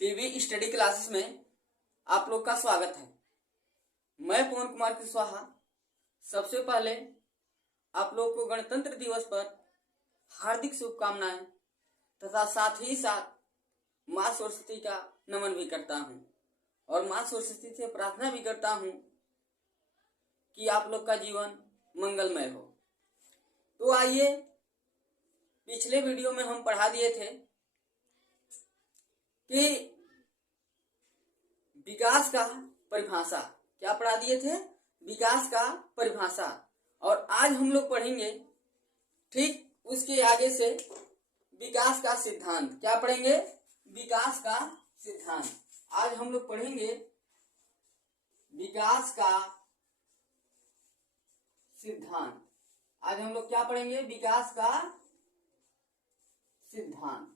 PV study classes में आप लोग का स्वागत है। मैं पवन कुमार कुशवाहा। सबसे पहले आप लोग को गणतंत्र दिवस पर हार्दिक शुभकामनाएं तथा साथ ही साथ माँ सरस्वती का नमन भी करता हूँ और माँ सरस्वती से प्रार्थना भी करता हूँ कि आप लोग का जीवन मंगलमय हो। तो आइए, पिछले वीडियो में हम पढ़ा दिए थे कि विकास का परिभाषा, क्या पढ़ा दिए थे? विकास का परिभाषा। और आज हम लोग पढ़ेंगे ठीक उसके आगे से विकास का सिद्धांत। क्या पढ़ेंगे? विकास का सिद्धांत। आज हम लोग पढ़ेंगे विकास का सिद्धांत। आज हम लोग क्या पढ़ेंगे? विकास का सिद्धांत।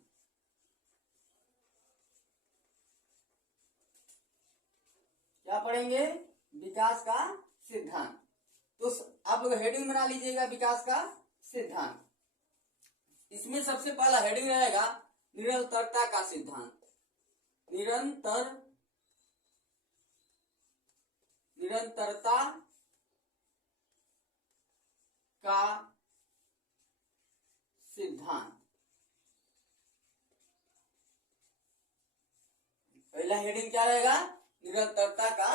क्या पढ़ेंगे? विकास का सिद्धांत। तो आप लोग हेडिंग बना लीजिएगा, विकास का सिद्धांत। इसमें सबसे पहला हेडिंग रहेगा निरंतरता का सिद्धांत। निरंतरता का सिद्धांत। पहला हेडिंग क्या रहेगा? निरंतरता का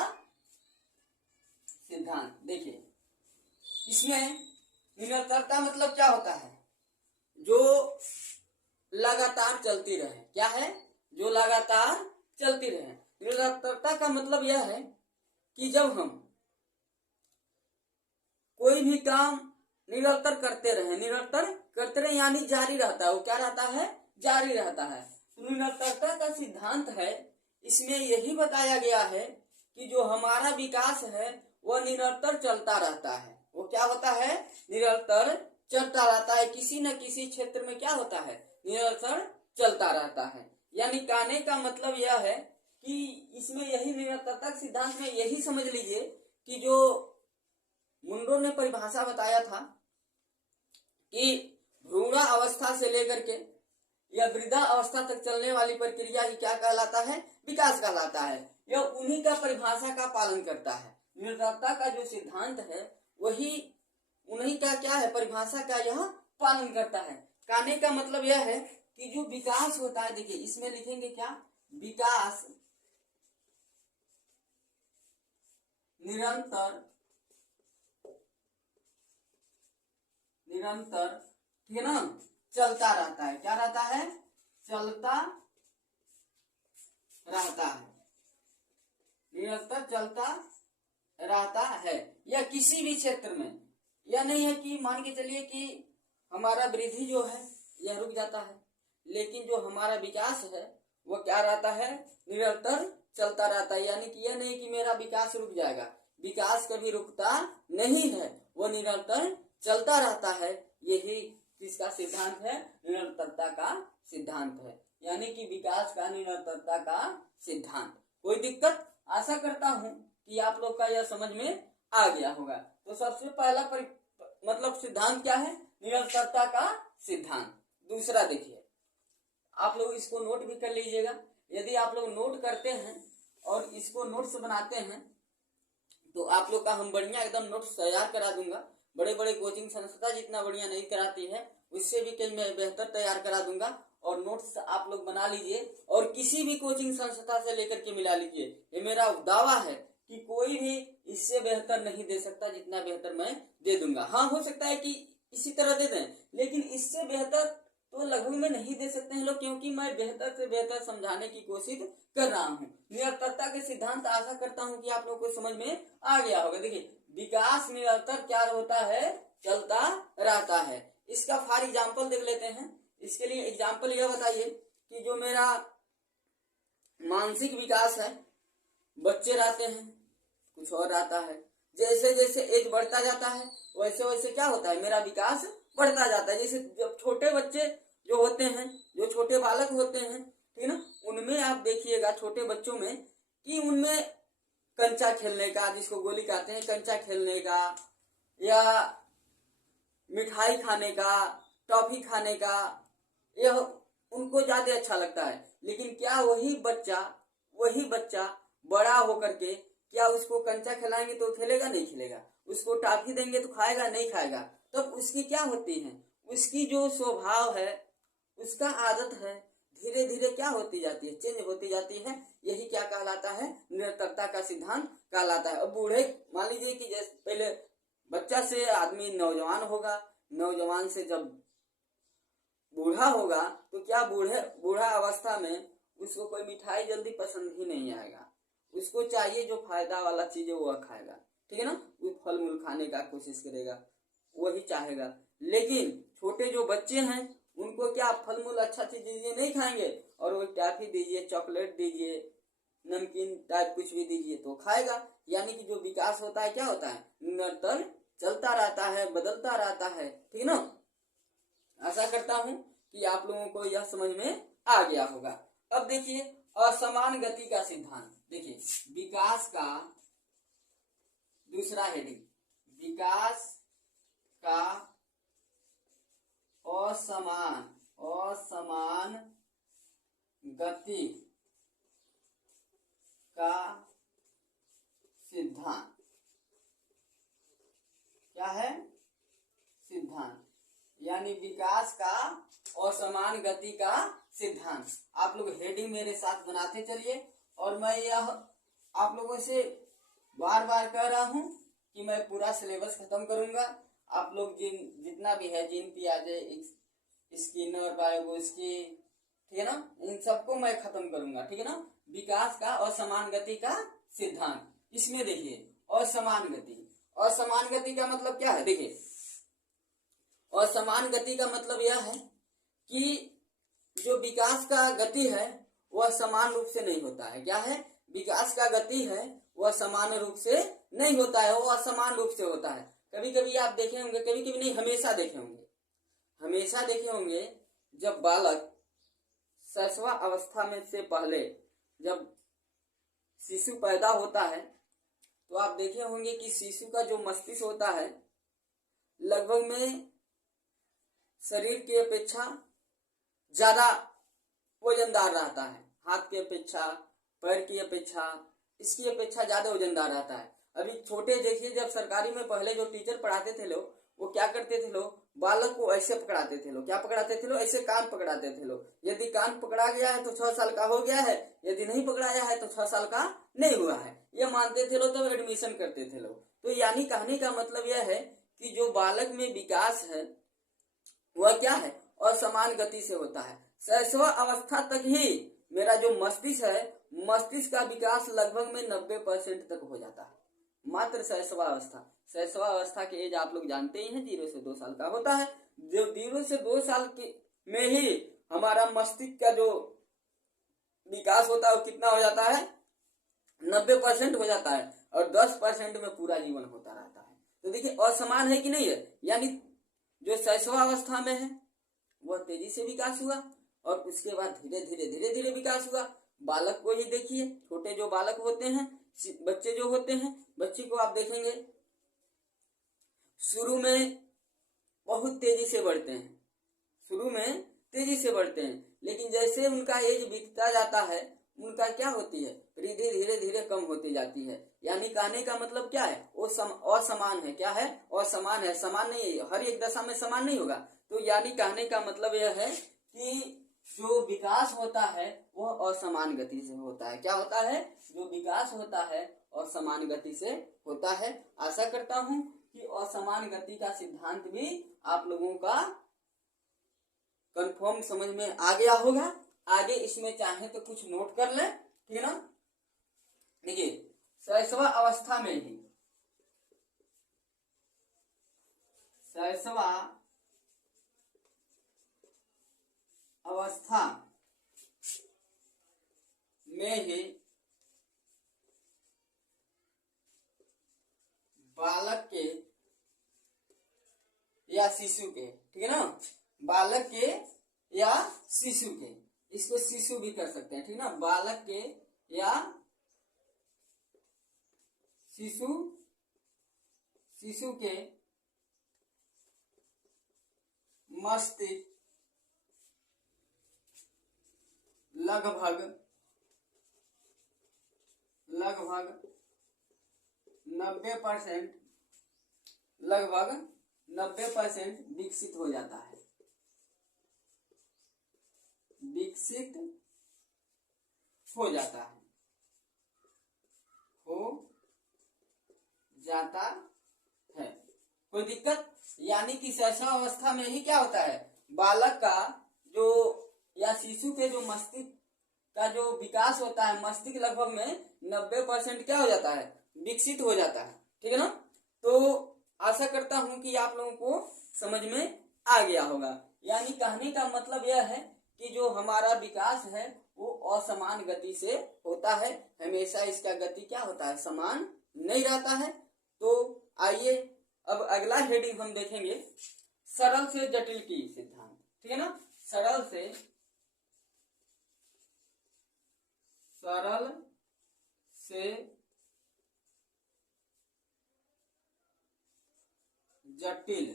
सिद्धांत। देखिए, इसमें निरंतरता मतलब क्या होता है? जो लगातार चलती रहे। क्या है? जो लगातार चलती रहे। निरंतरता का मतलब यह है कि जब हम कोई भी काम निरंतर करते रहे यानी जारी रहता है। वो क्या रहता है? जारी रहता है। तो निरंतरता का सिद्धांत है, इसमें यही बताया गया है कि जो हमारा विकास है वह निरंतर चलता रहता है। वो क्या होता है? निरंतर चलता रहता है। किसी न किसी क्षेत्र में क्या होता है? निरंतर चलता रहता है। यानी कहने का मतलब यह है कि इसमें यही निरंतरता सिद्धांत में यही समझ लीजिए कि जो मुंडो ने परिभाषा बताया था कि भ्रूण अवस्था से लेकर के या वृद्धा अवस्था तक चलने वाली प्रक्रिया ही क्या कहलाता है? विकास कहलाता है। यह उन्हीं का परिभाषा का पालन करता है। निरंतरता का जो सिद्धांत है वही उन्हीं का क्या है? परिभाषा का यह पालन करता है। कहने का मतलब यह है कि जो विकास होता है, देखिए इसमें लिखेंगे क्या? विकास निरंतर ठीक है ना, चलता रहता है। क्या रहता है? चलता रहता है। निरंतर चलता रहता है। या किसी भी क्षेत्र में यह नहीं है कि मान के चलिए कि हमारा वृद्धि जो है यह रुक जाता है, लेकिन जो हमारा विकास है वह क्या रहता है? निरंतर चलता रहता है। यानी कि यह नहीं कि मेरा विकास रुक जाएगा। विकास कभी रुकता नहीं है, वह निरंतर चलता रहता है। यही किसका सिद्धांत है? निरंतरता का सिद्धांत है। यानी कि विकास का निरंतरता का सिद्धांत। कोई दिक्कत? आशा करता हूं कि आप लोग का यह समझ में आ गया होगा। तो सबसे पहला मतलब सिद्धांत क्या है? निरंतरता का सिद्धांत। दूसरा देखिए, आप लोग इसको नोट भी कर लीजिएगा। यदि आप लोग नोट करते हैं और इसको नोट्स बनाते हैं तो आप लोग का हम बढ़िया एकदम नोट्स तैयार करा दूंगा। बड़े बड़े कोचिंग संस्था जितना बढ़िया नहीं कराती है, उससे भी कहीं मैं बेहतर तैयार करा दूंगा। और नोट्स आप लोग बना लीजिए और किसी भी कोचिंग संस्था से लेकर के मिला लीजिए। ये मेरा दावा है कि कोई भी इससे बेहतर नहीं दे सकता जितना बेहतर मैं दे दूंगा। हाँ, हो सकता है कि इसी तरह दे दें, लेकिन इससे बेहतर तो लगभग में नहीं दे सकते हैं लोग, क्योंकि मैं बेहतर से बेहतर समझाने की कोशिश कर रहा हूँ। निरंतरता के सिद्धांत आशा करता हूँ कि आप लोग को समझ में आ गया होगा। देखिए, विकास निरंतर क्या होता है? चलता रहता है। इसका फॉर एग्जाम्पल देख लेते हैं। इसके लिए एग्जाम्पल यह बताइए कि जो मेरा मानसिक विकास है, बच्चे रहते हैं, कुछ और आता है। जैसे जैसे एज बढ़ता जाता है वैसे वैसे क्या होता है? मेरा विकास बढ़ता जाता है। जैसे जब छोटे बच्चे जो होते हैं, जो छोटे बालक होते हैं, ठीक है ना, उनमें आप देखिएगा छोटे बच्चों में कि उनमें कंचा खेलने का, जिसको गोली कहते हैं, कंचा खेलने का या मिठाई खाने का, टॉफी खाने का, यह उनको ज्यादा अच्छा लगता है। लेकिन क्या वही बच्चा बड़ा होकर के क्या उसको कंचा खिलाएंगे तो खेलेगा? नहीं खेलेगा। उसको टॉफी देंगे तो खाएगा? नहीं खाएगा। तब उसकी क्या होती है, उसकी जो स्वभाव है, उसका आदत है, धीरे धीरे क्या होती जाती है, चेंज होती जाती है। यही क्या कहलाता है, निरंतरता का सिद्धांत कहलाता है। अब बूढ़े, मान लीजिए कि जैसे पहले बच्चा से आदमी नौजवान होगा, नौजवान से जब बूढ़ा होगा तो क्या बूढ़ा अवस्था में उसको कोई मिठाई जल्दी पसंद ही नहीं आएगा। उसको चाहिए जो फायदा वाला चीज है वो खाएगा, ठीक है ना। वो फल मूल खाने का कोशिश करेगा, वही चाहेगा। लेकिन छोटे जो बच्चे हैं उनको क्या फल मूल अच्छा चीज दीजिए नहीं खाएंगे, और वो टॉफी दीजिए, चॉकलेट दीजिए, नमकीन टाइप कुछ भी दीजिए तो खाएगा। यानी कि जो विकास होता है क्या होता है, निरंतर चलता रहता है, बदलता रहता है, ठीक है ना। आशा करता हूं कि आप लोगों को यह समझ में आ गया होगा। अब देखिए असमान गति का सिद्धांत, देखिए विकास का दूसरा हेडिंग, विकास का असमान गति का सिद्धांत क्या है, सिद्धांत, यानी विकास का असमान गति का सिद्धांत। आप लोग हेडिंग मेरे साथ बनाते चलिए, और मैं यह आप लोगों से बार बार कह रहा हूं कि मैं पूरा सिलेबस खत्म करूंगा। आप लोग जितना भी है, जीन पियाजे, स्किनर, बायोगोस्की, ठीक है ना, इन सबको मैं खत्म करूंगा, ठीक है ना। विकास का असमान गति का सिद्धांत, इसमें देखिए असमान गति का मतलब क्या है। देखिए असमान गति का मतलब यह है कि जो विकास का गति है वह समान रूप से नहीं होता है। क्या है, विकास का गति है वह समान रूप से नहीं होता है, वह असमान रूप से होता है। कभी कभी आप देखे होंगे, कभी कभी नहीं, हमेशा देखे होंगे जब बालक शैशवा अवस्था में से पहले जब शिशु पैदा होता है तो आप देखे होंगे कि शिशु का जो मस्तिष्क होता है लगभग में शरीर की अपेक्षा ज्यादा वजनदार रहता है, हाथ की अपेक्षा, पैर की अपेक्षा, इसकी अपेक्षा ज्यादा वजनदार रहता है। अभी छोटे देखिए, जब सरकारी में पहले जो टीचर पढ़ाते थे लोग, वो क्या करते थे लोग, बालक को ऐसे पकड़ाते थे लोग, क्या पकड़ाते थे लोग, ऐसे कान पकड़ाते थे लोग। यदि कान पकड़ा गया है तो 6 साल का हो गया है, यदि नहीं पकड़ाया है तो 6 साल का नहीं हुआ है, ये मानते थे लोग, तब एडमिशन करते थे लोग। तो यानी कहने का मतलब यह है कि जो बालक में विकास है वह क्या है, असमान गति से होता है। शैशव अवस्था तक ही मेरा जो मस्तिष्क है, मस्तिष्क का विकास लगभग में 90% तक हो जाता है, मात्र शैशव अवस्था के एज आप लोग जानते ही हैं, 0 से 2 साल का होता है। जो 0 से 2 साल के में ही हमारा मस्तिष्क का जो विकास होता है वो कितना हो जाता है, 90% हो जाता है, और 10% में पूरा जीवन होता रहता है। तो देखिए असमान है कि नहीं है, यानी जो शैशवावस्था में है वह तेजी से विकास हुआ, और उसके बाद धीरे धीरे विकास हुआ। बालक को ही देखिए, छोटे जो बालक होते हैं, बच्चे जो होते हैं, बच्चे को आप देखेंगे शुरू में बहुत तेजी से बढ़ते हैं, लेकिन जैसे उनका एज बीतता जाता है उनका क्या होती है, वृद्धि धीरे धीरे कम होती जाती है। यानी कहने का मतलब क्या है, वो असमान है। क्या है, असमान है, समान नहीं है, हर एक दशा में समान नहीं होगा। तो यानी कहने का मतलब यह है कि जो विकास होता है वह असमान गति से होता है। क्या होता है, जो विकास होता है असमान गति से होता है। आशा करता हूं कि असमान गति का सिद्धांत भी आप लोगों का कंफर्म समझ में आ गया होगा। आगे इसमें चाहे तो कुछ नोट कर ले, ठीक है ना। देखिए शैशव अवस्था में ही, शैशव अवस्था में ही बालक के या शिशु के, ठीक है ना, बालक के या शिशु के, इसको शिशु भी कर सकते हैं, ठीक है ना, बालक के या शिशु के मस्तिष्क लगभग 90% लगभग 90% विकसित हो जाता है, विकसित हो जाता है, हो जाता है। कोई दिक्कत? यानी कि शैशवावस्था में ही क्या होता है, बालक का जो या शिशु के जो मस्तिष्क का जो विकास होता है, मस्तिष्क लगभग में 90% क्या हो जाता है, विकसित हो जाता है। ठीक है ना। तो आशा करता हूं कि आप लोगों को समझ में आ गया होगा। यानी कहने का मतलब यह है कि जो हमारा विकास है वो असमान गति से होता है, हमेशा इसका गति क्या होता है, समान नहीं रहता है। तो आइए अब अगला हेडिंग हम देखेंगे, सरल से जटिल की सिद्धांत। ठीक है ना। सरल से जटिल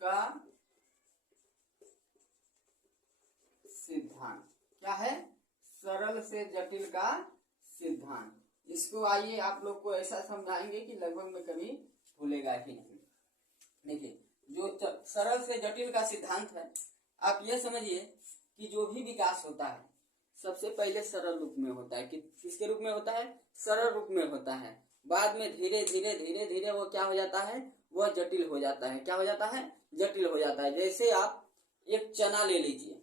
का सिद्धांत। क्या है? सरल से जटिल का सिद्धांत। इसको आइए आप लोग को ऐसा समझाएंगे कि लगभग में कभी भूलेगा ही नहीं। देखिए, जो सरल से जटिल का सिद्धांत है, आप यह समझिए कि जो भी विकास होता है सबसे पहले सरल रूप में होता है। किसके रूप में होता है? सरल रूप में होता है। बाद में धीरे धीरे वो क्या हो जाता है, वह जटिल हो जाता है। क्या हो जाता है? जटिल हो जाता है। जैसे आप एक चना ले लीजिए,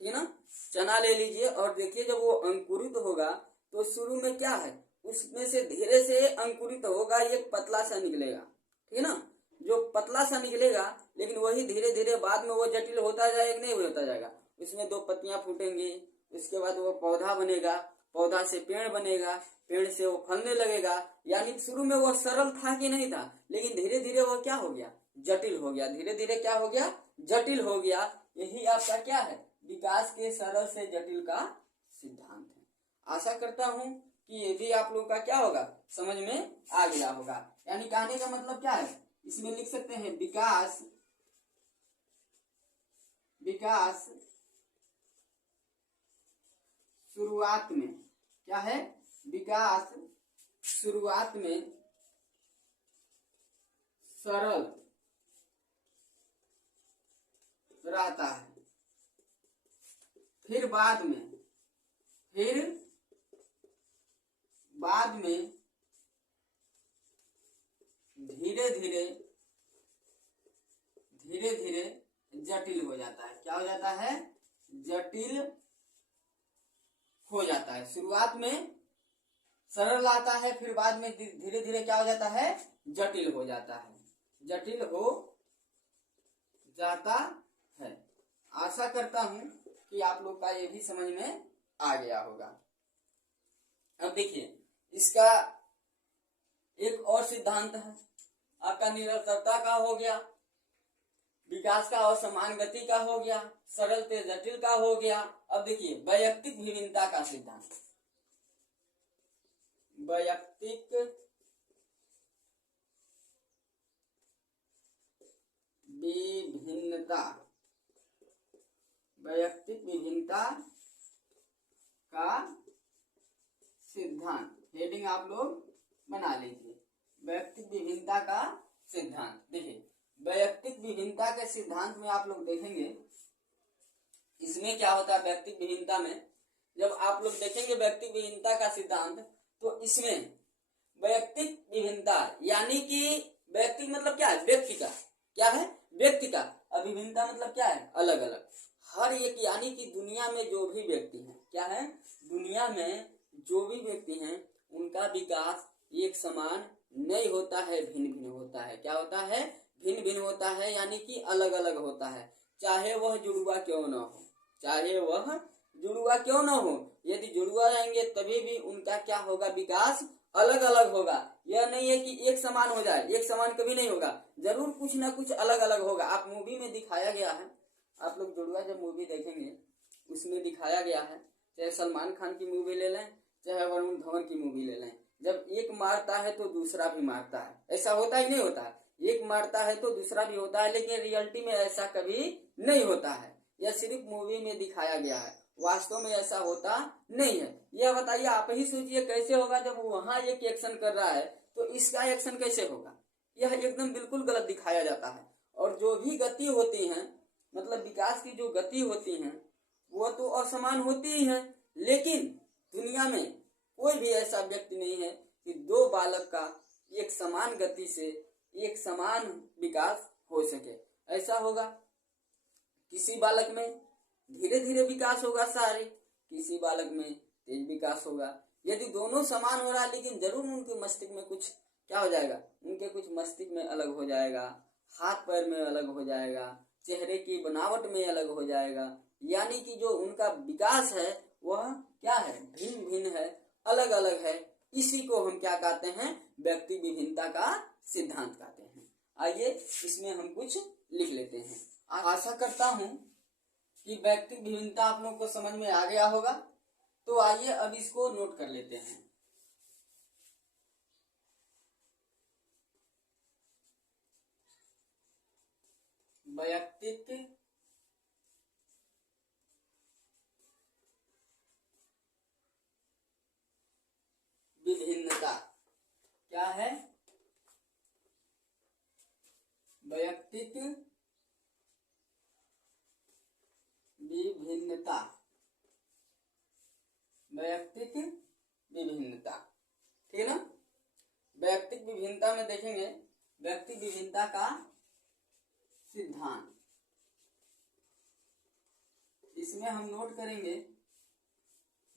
ठीक है ना। चना ले लीजिए और देखिए जब वो अंकुरित होगा तो शुरू में क्या है, उसमें से धीरे से अंकुरित होगा, एक पतला सा निकलेगा। ठीक है ना। जो पतला सा निकलेगा, लेकिन वही धीरे धीरे बाद में वो जटिल होता जाएगा, नहीं होता जाएगा। उसमें 2 पत्तियां फूटेंगी, उसके बाद वो पौधा बनेगा, पौधा से पेड़ बनेगा, पेड़ से वो फलने लगेगा। यानी शुरू में वो सरल था कि नहीं था, लेकिन धीरे धीरे वो क्या हो गया, जटिल हो गया। धीरे धीरे क्या हो गया, जटिल हो गया। यही आपका क्या है, विकास के सरल से जटिल का सिद्धांत है। आशा करता हूं कि ये भी आप लोग का क्या होगा, समझ में आ गया होगा। यानी कहने का मतलब क्या है, इसमें लिख सकते हैं विकास शुरुआत में क्या है, विकास शुरुआत में सरल रहता है, फिर बाद में धीरे धीरे जटिल हो जाता है। क्या हो जाता है, जटिल हो जाता है। शुरुआत में सरल आता है, फिर बाद में धीरे धीरे क्या हो जाता है, जटिल हो जाता है, जटिल हो जाता है। आशा करता हूं कि आप लोग का ये भी समझ में आ गया होगा। अब देखिए, इसका एक और सिद्धांत है आपका, निरंतरता का हो गया, विकास का और समान गति का हो गया, सरल से जटिल का हो गया। अब देखिए, वैयक्तिक विभिन्नता का सिद्धांत। वैयक्तिक विभिन्नता का सिद्धांत। हेडिंग आप लोग बना लीजिए, वैयक्तिक विभिन्नता का सिद्धांत। देखिए, वैयक्तिक विभिन्नता के सिद्धांत में आप लोग देखेंगे, इसमें क्या होता है वैयक्तिक विभिन्नता में, जब आप लोग देखेंगे वैयक्तिक विभिन्नता का सिद्धांत, तो इसमें वैयक्तिक विभिन्नता यानी कि वैयक्तिक मतलब क्या है, व्यक्ति का, क्या है, व्यक्ति का। और विभिन्नता मतलब क्या है, अलग अलग। हर एक यानी कि दुनिया में जो भी व्यक्ति हैं, क्या है, दुनिया में जो भी व्यक्ति हैं उनका विकास एक समान नहीं होता है, भिन्न भिन्न होता है। क्या होता है, भिन्न भिन्न होता है, यानी कि अलग अलग होता है। चाहे वह जुड़वा क्यों न हो, चाहे वह जुड़वा क्यों न हो, यदि जुड़वा रहेंगे तभी भी उनका क्या होगा, विकास अलग अलग होगा। यह नहीं है कि एक समान हो जाए, एक समान कभी नहीं होगा, जरूर कुछ ना कुछ अलग अलग होगा। आप मूवी में दिखाया गया है, आप लोग जुड़वा जब मूवी देखेंगे उसमें दिखाया गया है, चाहे सलमान खान की मूवी ले लें, चाहे वरुण धवन की मूवी ले लें, जब एक मारता है तो दूसरा भी मारता है। ऐसा होता ही नहीं होता, एक मारता है तो दूसरा भी होता है, लेकिन रियलिटी में ऐसा कभी नहीं होता है। यह सिर्फ मूवी में दिखाया गया है, वास्तव में ऐसा होता नहीं है। यह बताइए, आप ही सोचिए कैसे होगा जब वहां एक एक्शन कर रहा है तो इसका एक्शन कैसे होगा। यह एकदम बिल्कुल गलत दिखाया जाता है। और जो भी गति होती है, मतलब विकास की जो गति होती है वो तो असमान होती ही है, लेकिन दुनिया में कोई भी ऐसा व्यक्ति नहीं है कि दो बालक का एक समान गति से एक समान विकास हो सके। ऐसा होगा किसी बालक में धीरे धीरे विकास होगा सारे, किसी बालक में तेज विकास होगा। यदि दोनों समान हो रहा है लेकिन जरूर उनके मस्तिष्क में कुछ क्या हो जाएगा, उनके कुछ मस्तिष्क में अलग हो जाएगा, हाथ पैर में अलग हो जाएगा, चेहरे की बनावट में अलग हो जाएगा, यानी कि जो उनका विकास है वह क्या है, भिन्न भिन्न है, अलग अलग है। इसी को हम क्या कहते हैं, व्यक्ति विभिन्नता का सिद्धांत कहते हैं। आइए इसमें हम कुछ लिख लेते हैं। आशा करता हूं कि व्यक्ति विभिन्नता आप लोगों को समझ में आ गया होगा। तो आइए अब इसको नोट कर लेते हैं। व्यक्तित्व विभिन्नता क्या है, व्यक्तित्व विभिन्नता, व्यक्तित्व विभिन्नता, ठीक है ना। व्यक्तित्व विभिन्नता में देखेंगे व्यक्ति विभिन्नता का सिद्धांत, इसमें हम नोट करेंगे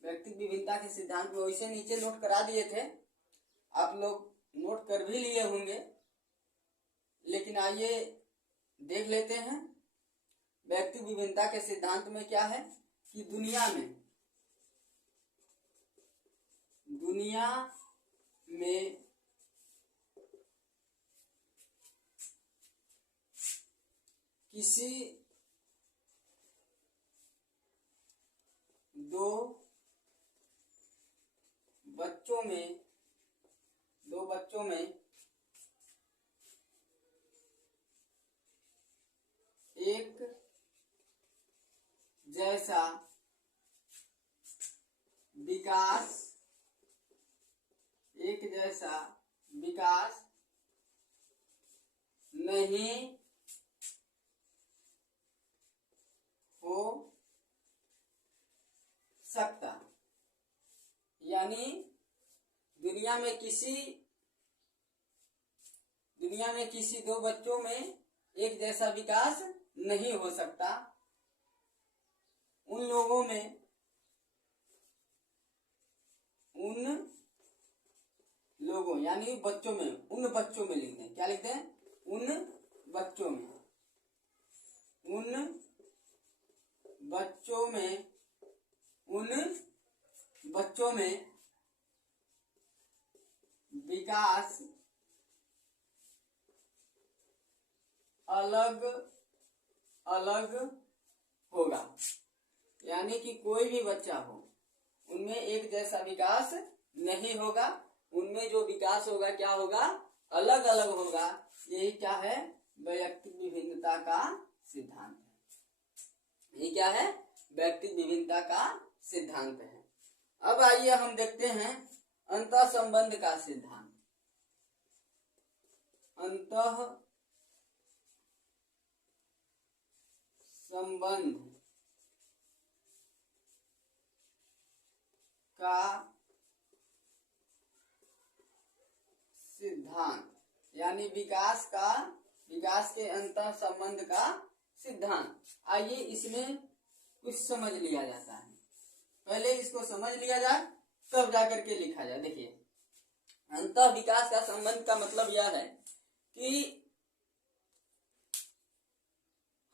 व्यक्ति विभिन्नता के सिद्धांत में। वैसे नीचे नोट करा दिए थे, आप लोग नोट कर भी लिए होंगे, लेकिन आइए देख लेते हैं। व्यक्ति विभिन्नता के सिद्धांत में क्या है कि दुनिया में किसी दो बच्चों में एक जैसा विकास नहीं हो सकता, यानी दुनिया में किसी दो बच्चों में एक जैसा विकास नहीं हो सकता। उन लोगों में यानी बच्चों में, उन बच्चों में लिखते हैं, क्या लिखते हैं, उन बच्चों में विकास अलग अलग होगा, यानी कि कोई भी बच्चा हो उनमें एक जैसा विकास नहीं होगा, उनमें जो विकास होगा क्या होगा, अलग अलग होगा। यही क्या है, व्यक्ति विभिन्नता का सिद्धांत है। ये क्या है, व्यक्ति विभिन्नता का सिद्धांत है। अब आइए हम देखते हैं अंतः संबंध का सिद्धांत। अंतः संबंध का सिद्धांत, यानी विकास के अंतर संबंध का सिद्धांत। आइए इसमें कुछ समझ लिया जाता है, पहले इसको समझ लिया जाए तब जाकर के लिखा जाए। देखिए, अंतर विकास का संबंध का मतलब यह है कि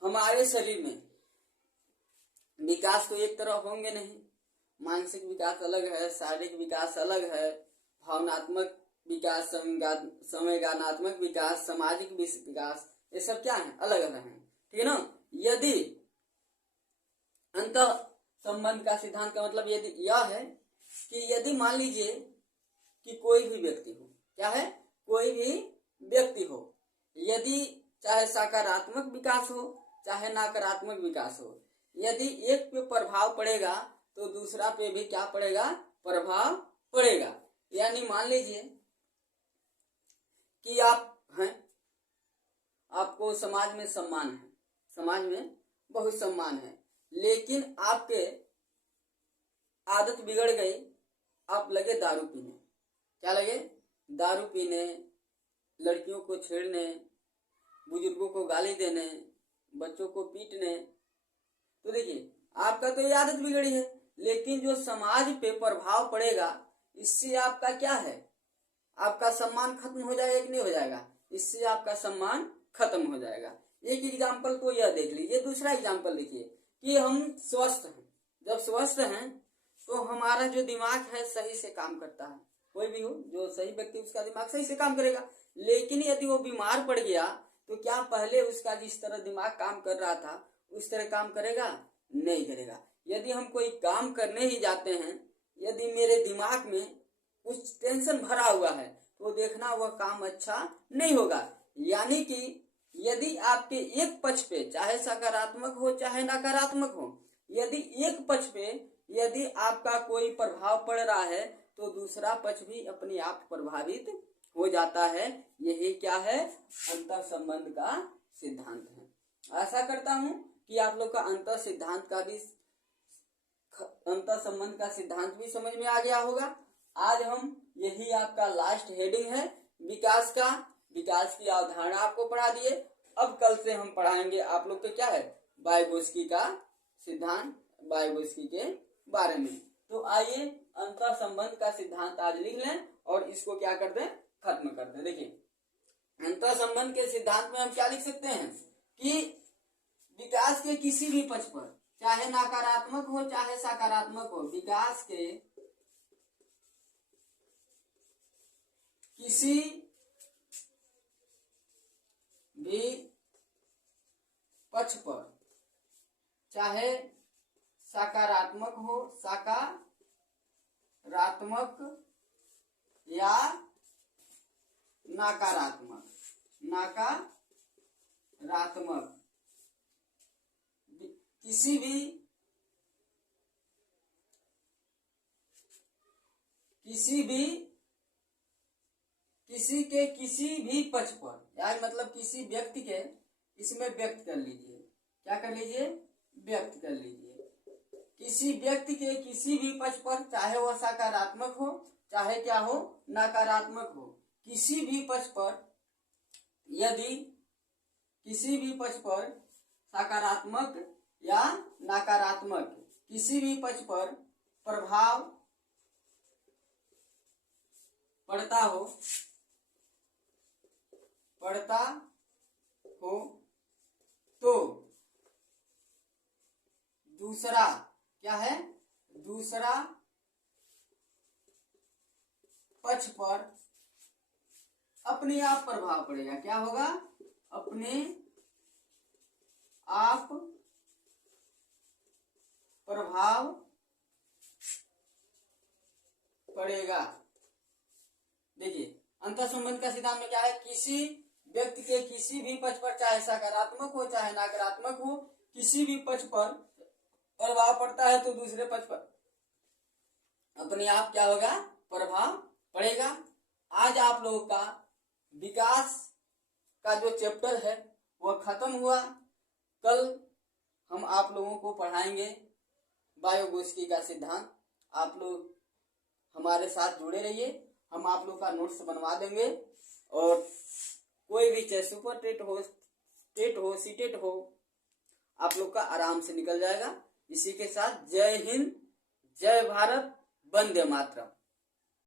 हमारे शरीर में विकास तो एक तरह होंगे नहीं, मानसिक विकास अलग है, शारीरिक विकास अलग है, भावनात्मक विकास, संवेदनात्मक विकास, सामाजिक विकास, ये सब क्या है, अलग अलग है, ठीक है ना। यदि अंतः संबंध का सिद्धांत का मतलब यदि यह है कि यदि मान लीजिए कि कोई भी व्यक्ति हो, क्या है, कोई भी व्यक्ति हो, यदि चाहे सकारात्मक विकास हो चाहे नकारात्मक विकास हो, यदि एक पे प्रभाव पड़ेगा तो दूसरा पे भी क्या पड़ेगा, प्रभाव पड़ेगा। यानी मान लीजिए कि आप हैं, आपको समाज में सम्मान है, समाज में बहुत सम्मान है, लेकिन आपके आदत बिगड़ गई, आप लगे दारू पीने। क्या लगे, दारू पीने, लड़कियों को छेड़ने, बुजुर्गों को गाली देने, बच्चों को पीटने। तो देखिए आपका तो ये आदत बिगड़ी है, लेकिन जो समाज पे प्रभाव पड़ेगा इससे आपका क्या है, आपका सम्मान खत्म हो जाएगा कि नहीं हो जाएगा, इससे आपका सम्मान खत्म हो जाएगा। एक एग्जाम्पल तो यह देख लीजिए। दूसरा एग्जाम्पल देखिए कि हम स्वस्थ हैं, जब स्वस्थ हैं तो हमारा जो दिमाग है सही से काम करता है। कोई भी हो जो सही व्यक्ति, उसका दिमाग सही से काम करेगा। लेकिन यदि वो बीमार पड़ गया तो क्या पहले उसका जिस तरह दिमाग काम कर रहा था उस तरह काम करेगा, नहीं करेगा। यदि हम कोई काम करने ही जाते हैं, यदि मेरे दिमाग में कुछ टेंशन भरा हुआ है तो देखना वह काम अच्छा नहीं होगा। यानी कि यदि आपके एक पक्ष पे चाहे सकारात्मक हो चाहे नकारात्मक हो, यदि एक पक्ष पे यदि आपका कोई प्रभाव पड़ रहा है तो दूसरा पक्ष भी अपने आप प्रभावित हो जाता है। यही क्या है, अंतर संबंध का सिद्धांत है। आशा करता हूं कि आप लोग का अंतर सिद्धांत का भी, अंतर संबंध का सिद्धांत भी समझ में आ गया होगा। आज हम यही आपका लास्ट हेडिंग है विकास का, विकास की अवधारणा आपको पढ़ा दिए। अब कल से हम पढ़ाएंगे आप लोग को क्या है, वाइगोत्स्की का सिद्धांत, वाइगोत्स्की के बारे में। तो आइए अंतर संबंध का सिद्धांत आज लिख लें और इसको क्या कर दें, खत्म कर दें। देखिए अंतर संबंध के सिद्धांत में हम क्या लिख सकते हैं कि विकास के किसी भी पक्ष पर, चाहे नकारात्मक हो चाहे सकारात्मक हो, विकास के किसी भी पक्ष पर, चाहे सकारात्मक हो, सकारात्मक या नकारात्मक, नकारात्मक, किसी के किसी भी पक्ष पर, यानी मतलब किसी व्यक्ति के, इसमें व्यक्त कर लीजिए, क्या कर लीजिए, व्यक्त कर लीजिए। किसी व्यक्ति के किसी भी पक्ष पर, चाहे वह सकारात्मक हो चाहे क्या हो, नकारात्मक हो, किसी भी पक्ष पर, यदि किसी भी पक्ष पर सकारात्मक या नकारात्मक किसी भी पक्ष पर प्रभाव पड़ता हो तो दूसरा क्या है, दूसरा पक्ष पर अपने आप प्रभाव पड़ेगा। क्या होगा, अपने आप प्रभाव पड़ेगा। देखिए अंतर संबंध का सिद्धांत में क्या है, किसी व्यक्ति के किसी भी पक्ष पर, चाहे सकारात्मक हो चाहे नकारात्मक हो, किसी भी पक्ष पर प्रभाव पड़ता है तो दूसरे पक्ष पर अपने आप क्या होगा, प्रभाव पड़ेगा। आज आप लोगों का विकास का जो चैप्टर है वह खत्म हुआ। कल हम आप लोगों को पढ़ाएंगे वाइगोत्स्की का सिद्धांत। आप लोग हमारे साथ जुड़े रहिए, हम आप लोग का नोट्स बनवा देंगे और कोई भी चाहे सुपर टेट हो, टेट हो, सीटेट हो, आप लोग का आराम से निकल जाएगा। इसी के साथ जय हिंद, जय भारत, वंदे मातरम।